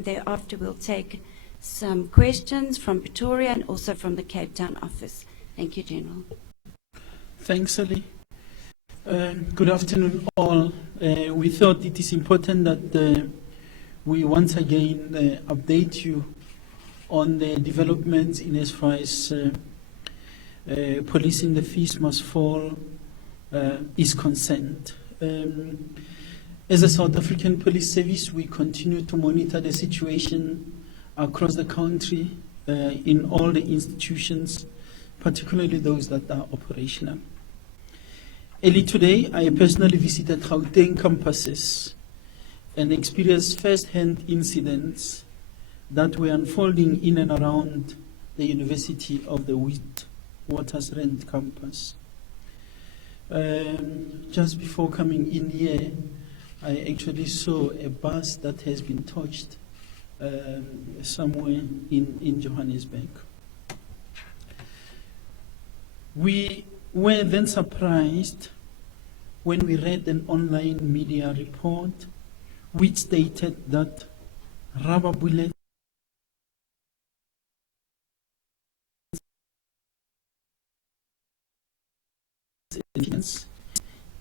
and thereafter we'll take some questions from Pretoria and also from the Cape Town office. Thank you, General. Thanks, Ali. Good afternoon, all. We thought it is important that we once again update you on the developments in as far as policing the fees must fall is concerned. As a South African Police Service, we continue to monitor the situation across the country in all the institutions, particularly those that are operational. Early today, I personally visited Gauteng campuses and experienced first-hand incidents that were unfolding in and around the University of the Witwatersrand campus. Just before coming in here, I actually saw a bus that has been touched somewhere in Johannesburg. We were then surprised when we read an online media report which stated that rubber bullets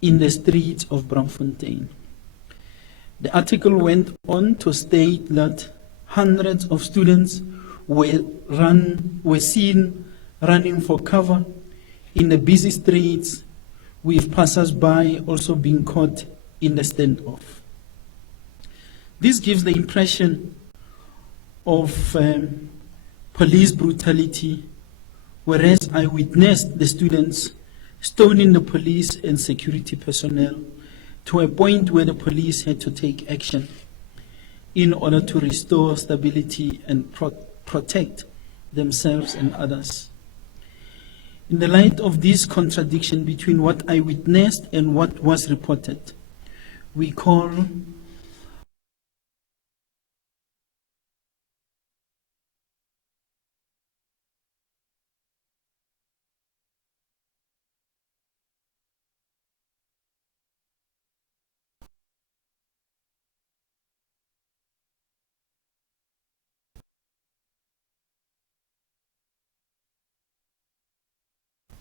in the streets of Braamfontein. The article went on to state that hundreds of students were seen running for cover in the busy streets, with passers-by also being caught in the standoff. This gives the impression of police brutality, whereas I witnessed the students stoning the police and security personnel to a point where the police had to take action in order to restore stability and protect themselves and others. In the light of this contradiction between what I witnessed and what was reported, we call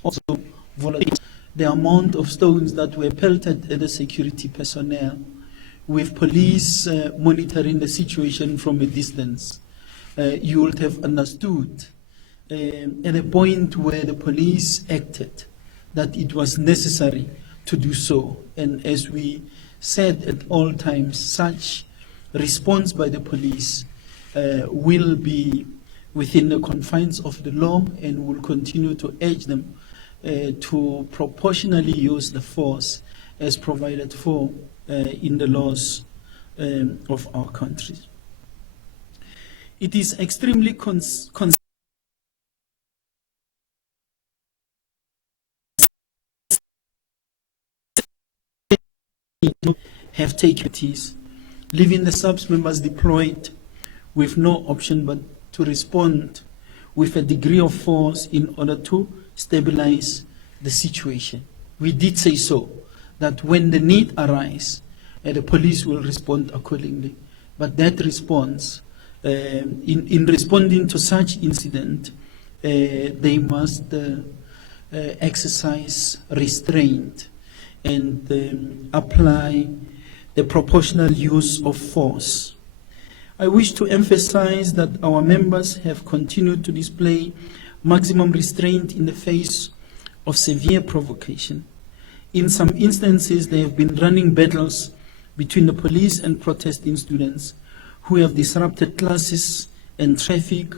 also the amount of stones that were pelted at the security personnel, with police monitoring the situation from a distance. You would have understood at a point where the police acted that it was necessary to do so. And as we said at all times, such response by the police will be within the confines of the law, and will continue to urge them to proportionally use the force as provided for in the laws of our country. It is extremely have taken these, leaving the subs members deployed with no option but to respond with a degree of force in order to stabilize the situation. We did say so, that when the need arises, the police will respond accordingly. But that response, in responding to such incident, they must exercise restraint and apply the proportional use of force. I wish to emphasize that our members have continued to display maximum restraint in the face of severe provocation. In some instances, they have been running battles between the police and protesting students who have disrupted classes and traffic,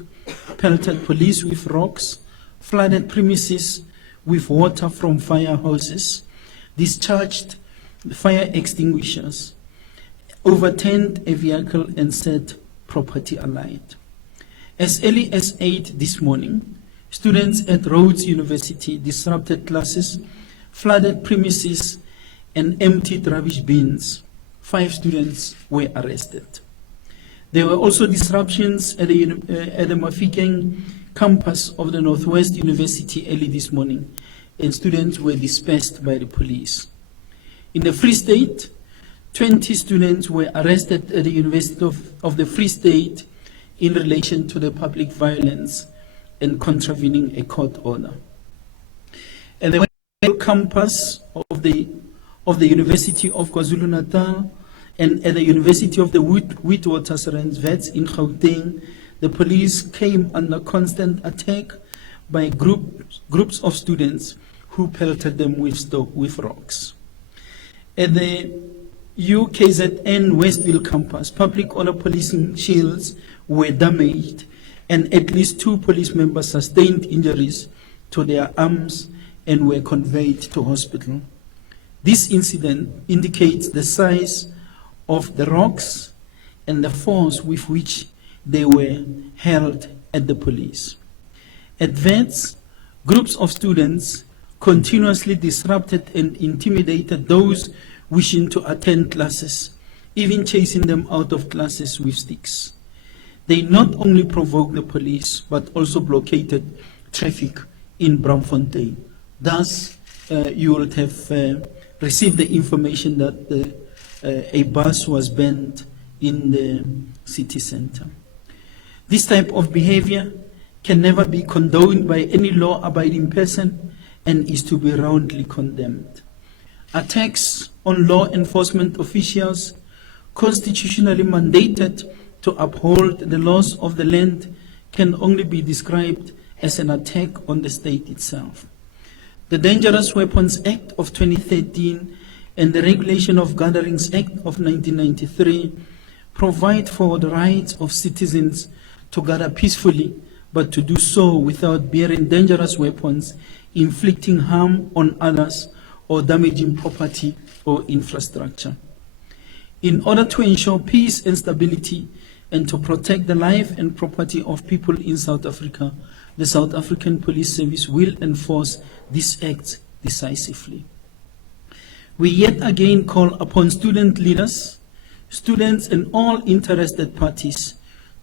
pelted police with rocks, flooded premises with water from fire hoses, discharged fire extinguishers, overturned a vehicle and set property alight. As early as 8 this morning, students at Rhodes University disrupted classes, flooded premises, and emptied rubbish bins. 5 students were arrested. There were also disruptions at the Mafikeng campus of the Northwest University early this morning, and students were dispersed by the police. In the Free State, 20 students were arrested at the University of the Free State in relation to the public violence and contravening a court order. At the campus of the University of KwaZulu-Natal and at the University of the Witwatersrand in Gauteng, the police came under constant attack by groups of students who pelted them with rocks. At the UKZN Westville campus, public order policing shields were damaged and at least 2 police members sustained injuries to their arms and were conveyed to hospital. This incident indicates the size of the rocks and the force with which they were hurled at the police. At VETS, groups of students continuously disrupted and intimidated those wishing to attend classes, even chasing them out of classes with sticks. They not only provoked the police, but also blockaded traffic in Braamfontein. Thus, you would have received the information that a bus was banned in the city center. This type of behavior can never be condoned by any law-abiding person and is to be roundly condemned. Attacks on law enforcement officials constitutionally mandated to uphold the laws of the land can only be described as an attack on the state itself. The Dangerous Weapons Act of 2013 and the Regulation of Gatherings Act of 1993 provide for the rights of citizens to gather peacefully, but to do so without bearing dangerous weapons, inflicting harm on others, or damaging property or infrastructure. In order to ensure peace and stability and to protect the life and property of people in South Africa, the South African Police Service will enforce these acts decisively. We yet again call upon student leaders, students and all interested parties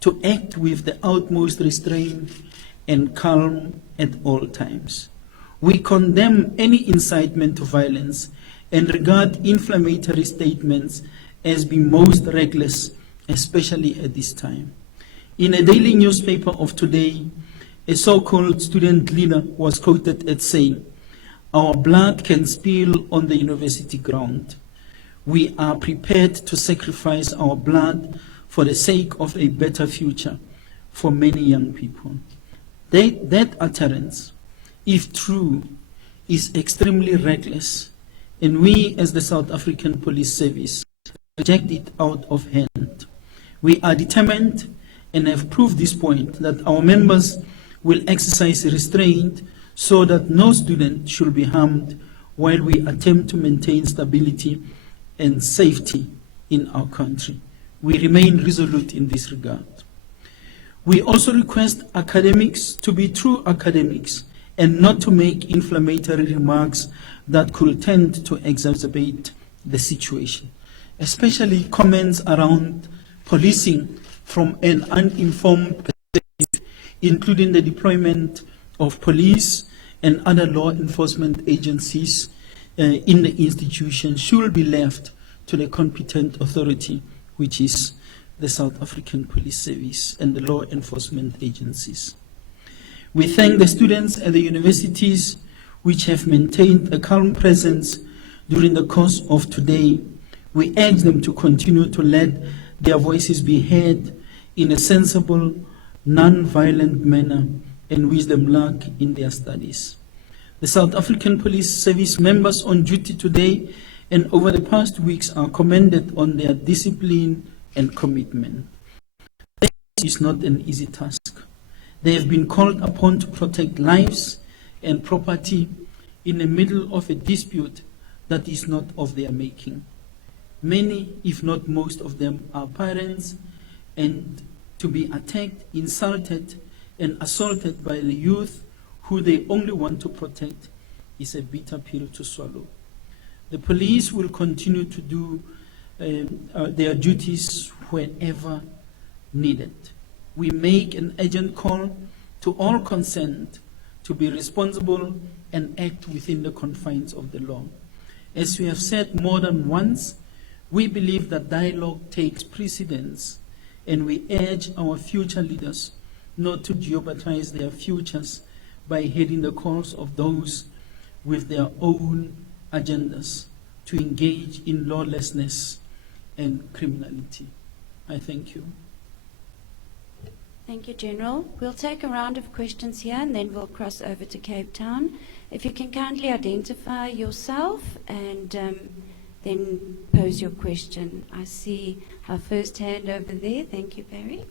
to act with the utmost restraint and calm at all times. We condemn any incitement to violence and regard inflammatory statements as being most reckless, especially at this time. In a daily newspaper of today, a so-called student leader was quoted as saying, "Our blood can spill on the university ground. We are prepared to sacrifice our blood for the sake of a better future for many young people." That utterance, if true, is extremely reckless, and we as the South African Police Service reject it out of hand. We are determined and have proved this point that our members will exercise restraint so that no student should be harmed while we attempt to maintain stability and safety in our country. We remain resolute in this regard. We also request academics to be true academics and not to make inflammatory remarks that could tend to exacerbate the situation, especially comments around policing from an uninformed perspective, including the deployment of police and other law enforcement agencies in the institution, should be left to the competent authority, which is the South African Police Service and the law enforcement agencies. We thank the students at the universities which have maintained a calm presence during the course of today. We urge them to continue to let their voices be heard in a sensible, non-violent manner and wish them luck in their studies. The South African Police Service members on duty today and over the past weeks are commended on their discipline and commitment. This is not an easy task. They have been called upon to protect lives and property in the middle of a dispute that is not of their making. Many, if not most of them, are parents, and to be attacked, insulted, and assaulted by the youth who they only want to protect is a bitter pill to swallow. The police will continue to do their duties whenever needed. We make an urgent call to all concerned to be responsible and act within the confines of the law. As we have said more than once, We believe that dialogue takes precedence, and we urge our future leaders not to jeopardize their futures by heading the course of those with their own agendas to engage in lawlessness and criminality. I thank you. Thank you, General. We'll take a round of questions here and then we'll cross over to Cape Town. If you can kindly identify yourself and then pose your question. I see our first hand over there. Thank you, Barry.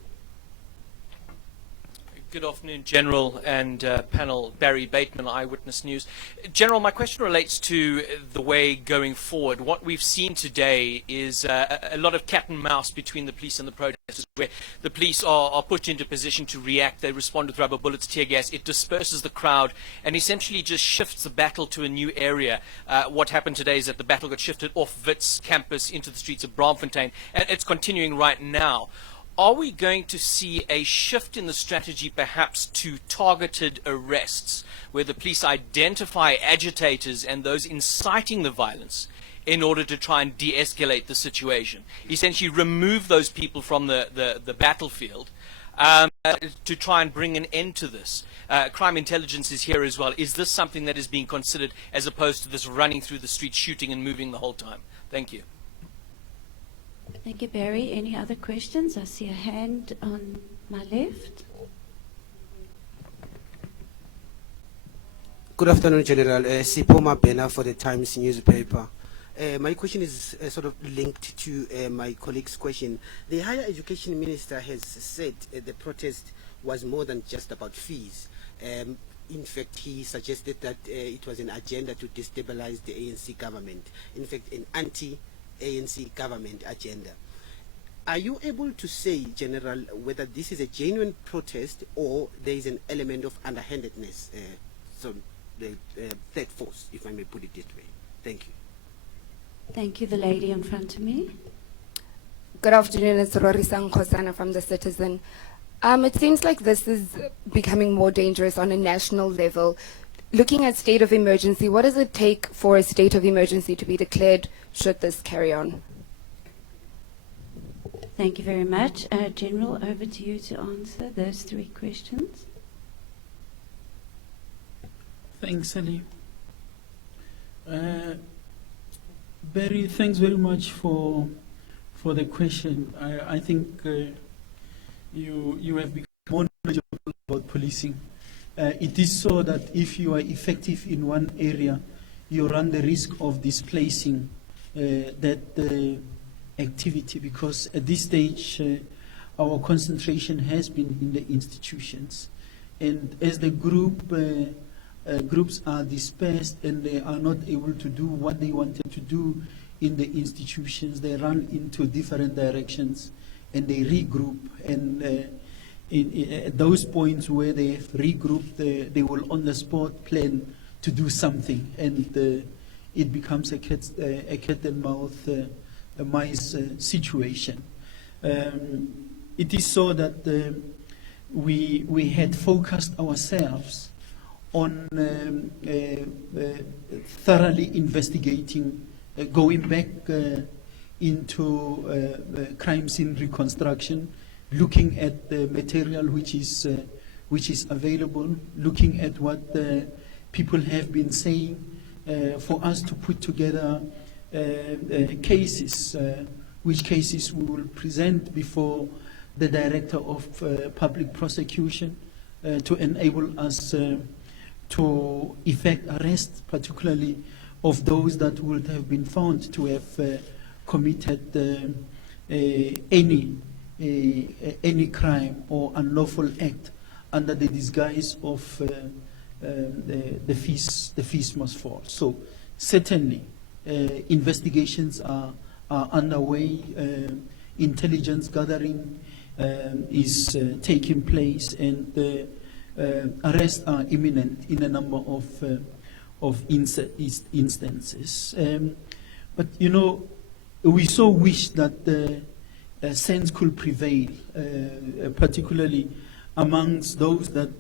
Good afternoon, General and panel. Barry Bateman, Eyewitness News. General, my question relates to the way going forward. What we've seen today is a lot of cat and mouse between the police and the protesters, where the police are put into position to react. They respond with rubber bullets, tear gas. It disperses the crowd and essentially just shifts the battle to a new area. What happened today is that the battle got shifted off Wits campus into the streets of Braamfontein, and it's continuing right now. Are we going to see a shift in the strategy perhaps to targeted arrests, where the police identify agitators and those inciting the violence in order to try and de-escalate the situation? Essentially remove those people from the battlefield to try and bring an end to this. Crime intelligence is here as well. Is this something that is being considered as opposed to this running through the streets, shooting and moving the whole time? Thank you. Thank you, Barry. Any other questions? I see a hand on my left. Good afternoon, General. Sipoma Bena for the Times newspaper. My question is sort of linked to my colleague's question. The Higher Education Minister has said the protest was more than just about fees. In fact, he suggested that it was an agenda to destabilize the ANC government. In fact, an anti-ANC government agenda. Are you able to say, General, whether this is a genuine protest or there is an element of underhandedness, so the third force, if I may put it this way? Thank you. Thank you. The lady in front of me. Good afternoon, it's Rorisa Nkosana from The Citizen. It seems like this is becoming more dangerous on a national level. Looking at state of emergency, what does it take for a state of emergency to be declared should this carry on? Thank you very much. General, over to you to answer those three questions. Thanks, Ali. Barry, thanks very much for the question. I think you have become more knowledgeable about policing. It is so that if you are effective in one area, you run the risk of displacing that activity, because at this stage our concentration has been in the institutions. And as the groups are dispersed and they are not able to do what they wanted to do in the institutions, they run into different directions and they regroup. And at those points where they have regrouped, they will on the spot plan to do something, and it becomes a cat and mice situation. It is so that we had focused ourselves on thoroughly investigating, going back into crime scene reconstruction, looking at the material which is available, looking at what people have been saying, for us to put together cases, which cases we will present before the Director of Public Prosecution to enable us to effect arrests, particularly of those that would have been found to have committed any crime or unlawful act under the disguise of the fees must fall. So certainly investigations are underway, intelligence gathering is taking place, and arrests are imminent in a number of instances. But you know, we so wish that sense could prevail, particularly amongst those that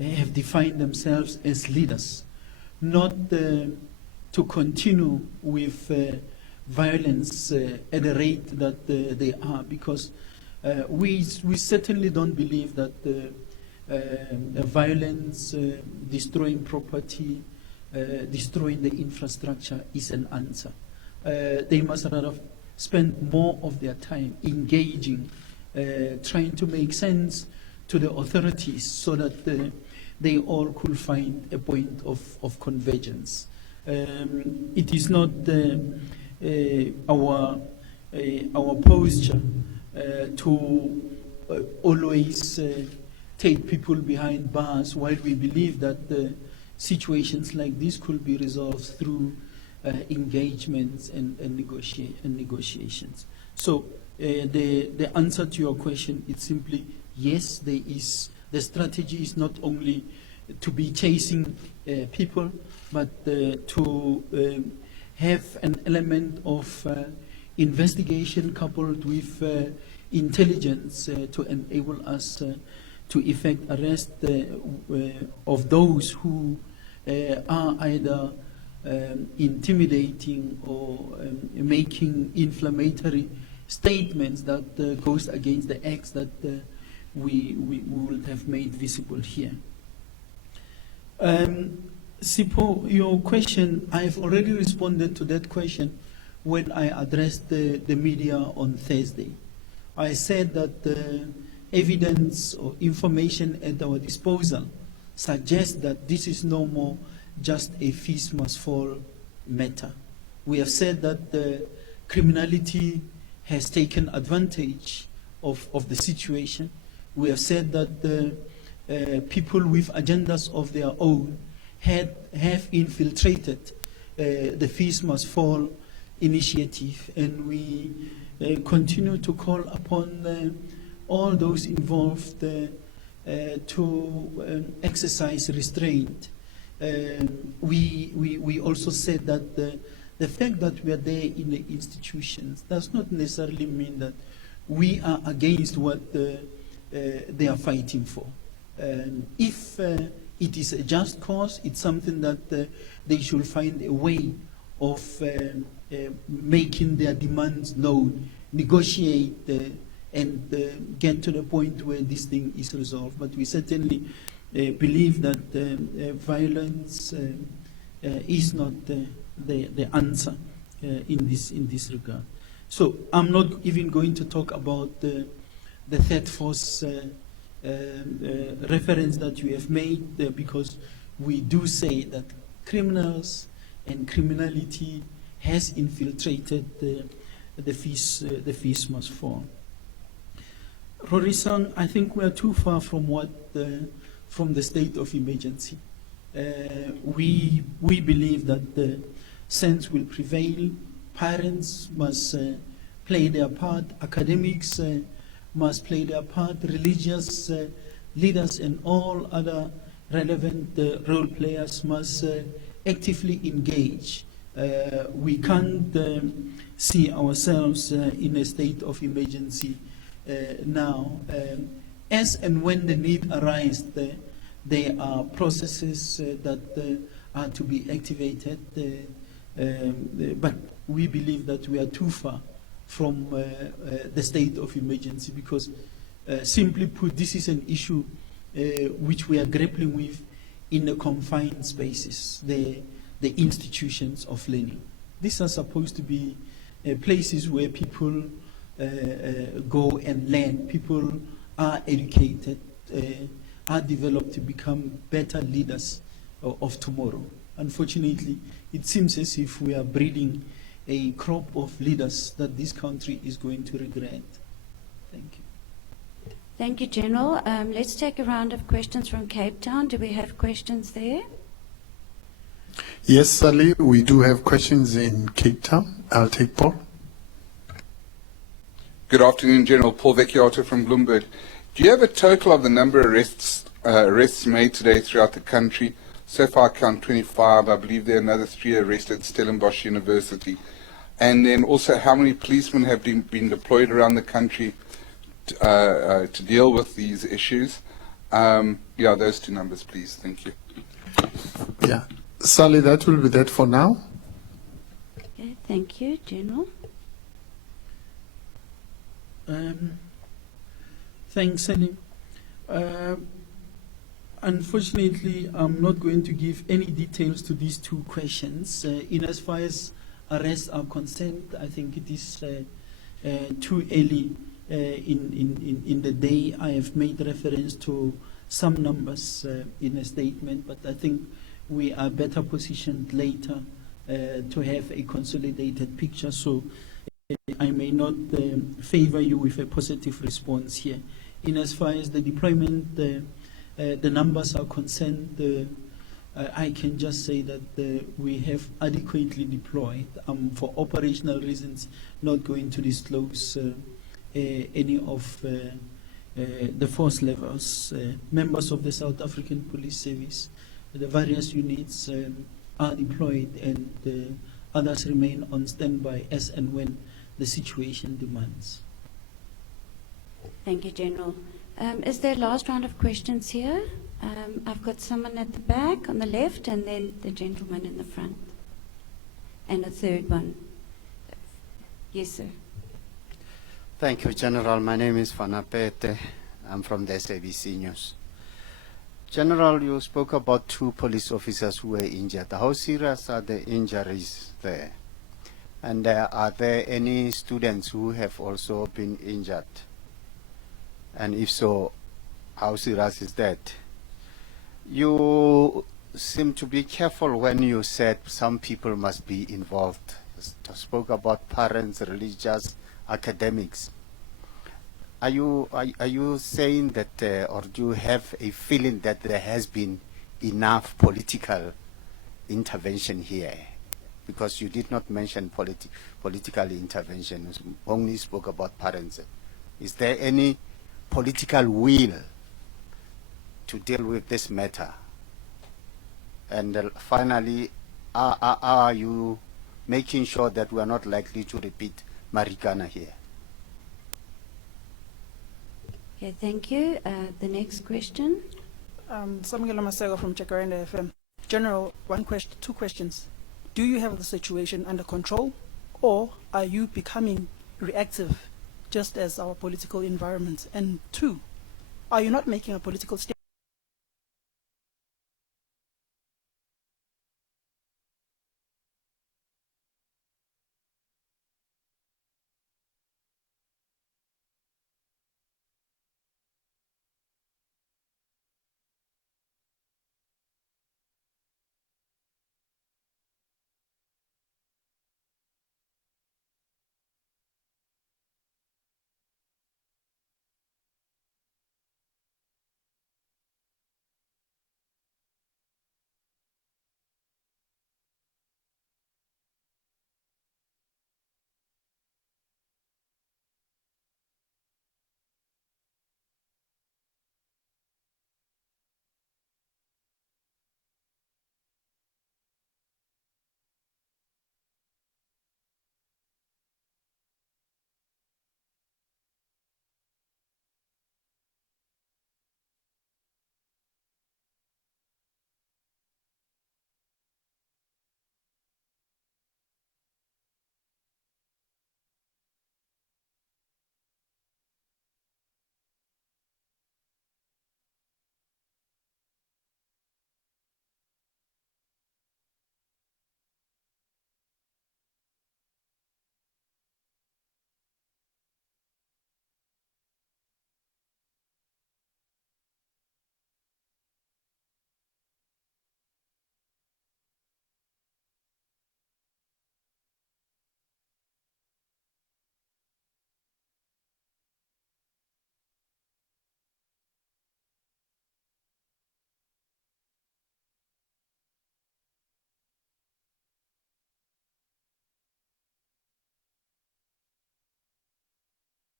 have defined themselves as leaders, not to continue with violence at the rate that they are, because we certainly don't believe that violence, destroying property, destroying the infrastructure is an answer. They must rather spend more of their time engaging, trying to make sense to the authorities so that they all could find a point of convergence. It is not our posture to always take people behind bars, while we believe that situations like this could be resolved through engagements and negotiations. So the answer to your question is simply yes. The strategy is not only to be chasing people, but to have an element of investigation coupled with intelligence to enable us to effect arrest of those who are either intimidating or making inflammatory statements that goes against the acts that we will have made visible here. Sipho, your question, I've already responded to that question when I addressed the media on Thursday. I said that the evidence or information at our disposal suggests that this is no more just a fees must fall matter. We have said that the criminality has taken advantage of the situation. We have said that the people with agendas of their own have infiltrated the fees must fall initiative, and we continue to call upon all those involved to exercise restraint. We also said that the fact that we are there in the institutions does not necessarily mean that we are against what they are fighting for. If it is a just cause, it's something that they should find a way of making their demands known, negotiate and get to the point where this thing is resolved. But we certainly believe that violence is not the answer in this regard. So I'm not even going to talk about the third force reference that you have made, because we do say that criminals and criminality has infiltrated the fees must fall. Rorisang, I think we are too far from from the state of emergency. We believe that the sense will prevail. Parents must play their part. Academics must play their part. Religious leaders and all other relevant role players must actively engage. We can't see ourselves in a state of emergency now. As and when the need arises, there are processes that are to be activated, but we believe that we are too far from the state of emergency, because simply put, this is an issue which we are grappling with in the confined spaces, the institutions of learning. These are supposed to be places where people go and learn. People are educated, are developed to become better leaders of tomorrow. Unfortunately, it seems as if we are breeding a crop of leaders that this country is going to regret. Thank you. Thank you, General. Let's take a round of questions from Cape Town. Do we have questions there? Yes, Sally, we do have questions in Cape Town. I'll take Paul. Good afternoon, General. Paul Vecchiato from Bloomberg. Do you have a total of the number of arrests made today throughout the country? So far, I count 25. I believe there are another 3 arrested at Stellenbosch University. And then also, how many policemen have been deployed around the country to deal with these issues? Yeah, those 2 numbers, please. Thank you. Yeah. Sally, that will be that for now. Okay, thank you, General. Thanks, Selim. Unfortunately, I'm not going to give any details to these two questions. In as far as arrests are concerned, I think it is too early in the day. I have made reference to some numbers in a statement, but I think we are better positioned later to have a consolidated picture. So I may not favor you with a positive response here. In as far as the deployment, the numbers are concerned, I can just say that we have adequately deployed. For operational reasons, not going to disclose any of the force levels. Members of the South African Police Service, the various units are deployed, and others remain on standby as and when the situation demands. Thank you, General. Is there a last round of questions here? I've got someone at the back on the left, and then the gentleman in the front. And a third one. Yes, sir. Thank you, General. My name is Fanapete. I'm from the SABC News. General, you spoke about 2 police officers who were injured. How serious are the injuries there? And are there any students who have also been injured? And if so, how serious is that? You seem to be careful when you said some people must be involved. You spoke about parents, religious, academics. Are you saying that, or do you have a feeling that there has been enough political intervention here? Because you did not mention political intervention, you only spoke about parents. Is there any political will to deal with this matter? And finally, are you making sure that we are not likely to repeat Marikana here? Okay, thank you. The next question. Samukela Masego from Jacaranda FM. General, two questions. Do you have the situation under control, or are you becoming reactive, just as our political environment? And 2, are you not making a political statement?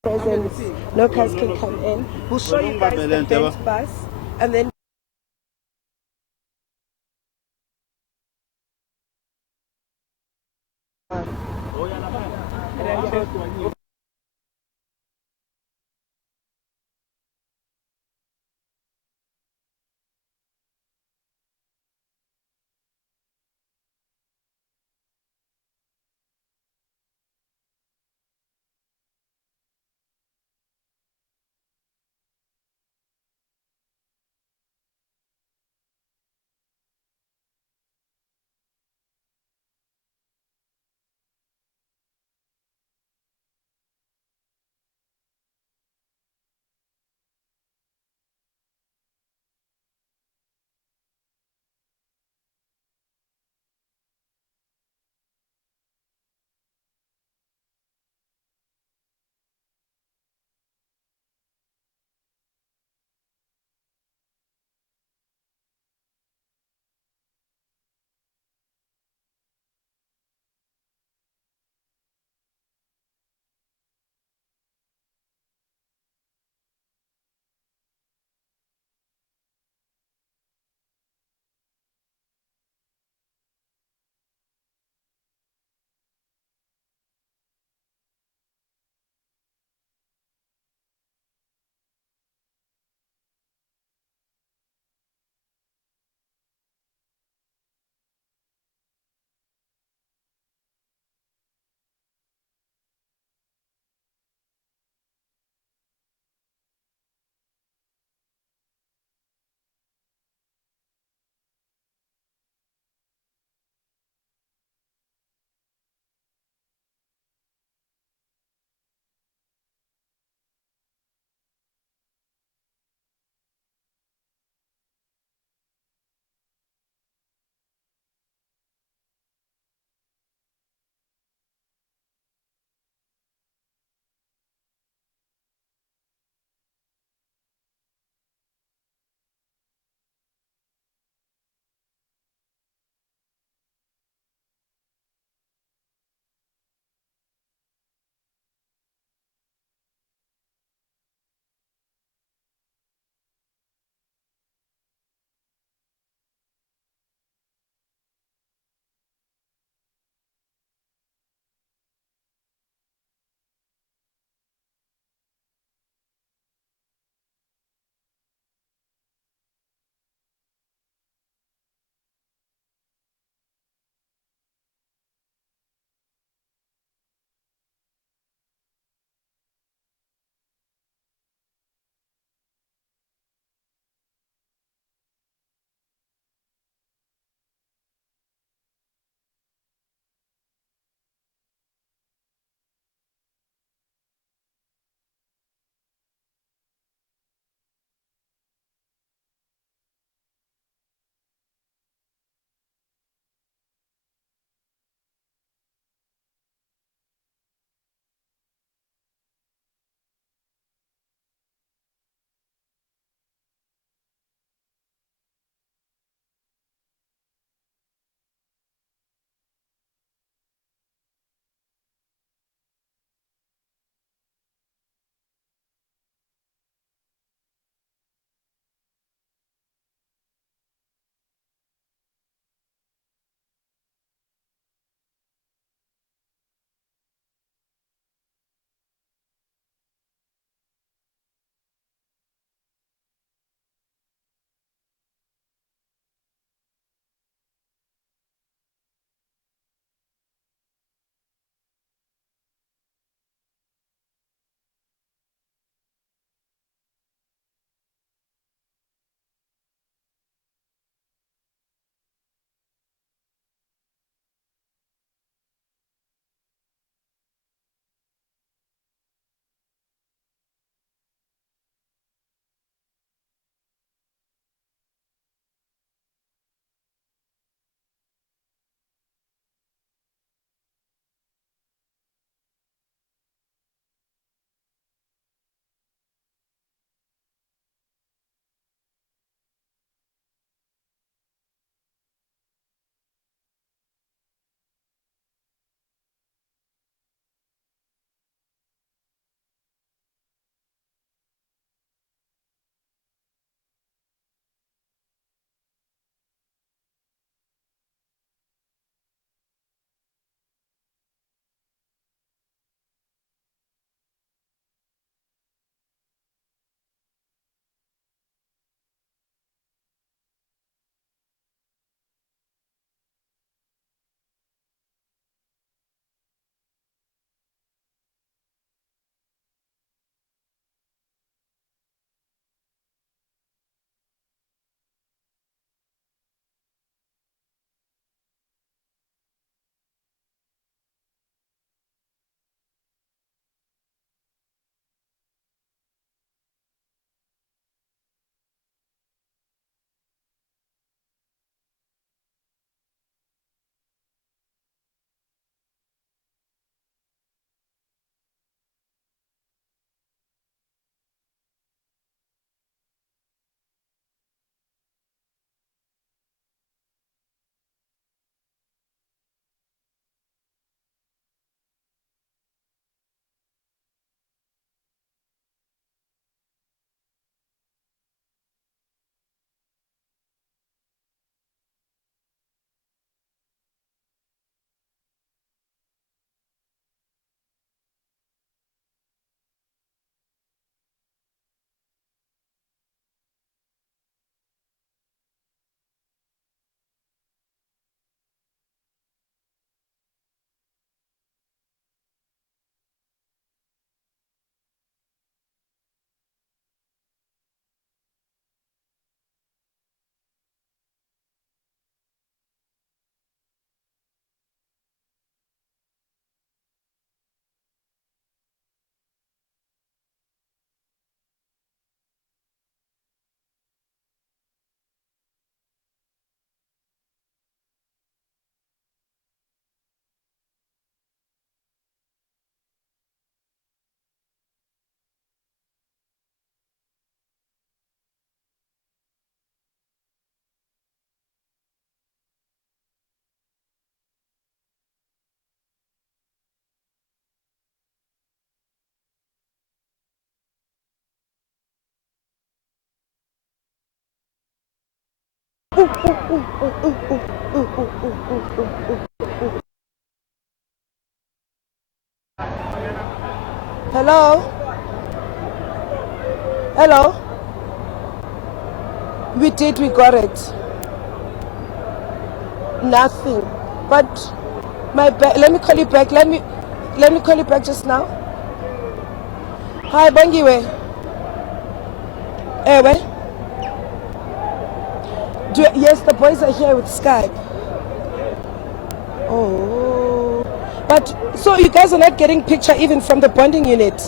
Presence, no cars can come in. We'll show you guys the bent bus, and then Hello? Hello? We got it. Nothing. But let me call you back. Let me call you back just now. Hi, Bongiwe. Ewe? Yes, the boys are here with Skype. Oh. But, so you guys are not getting picture even from the bonding unit?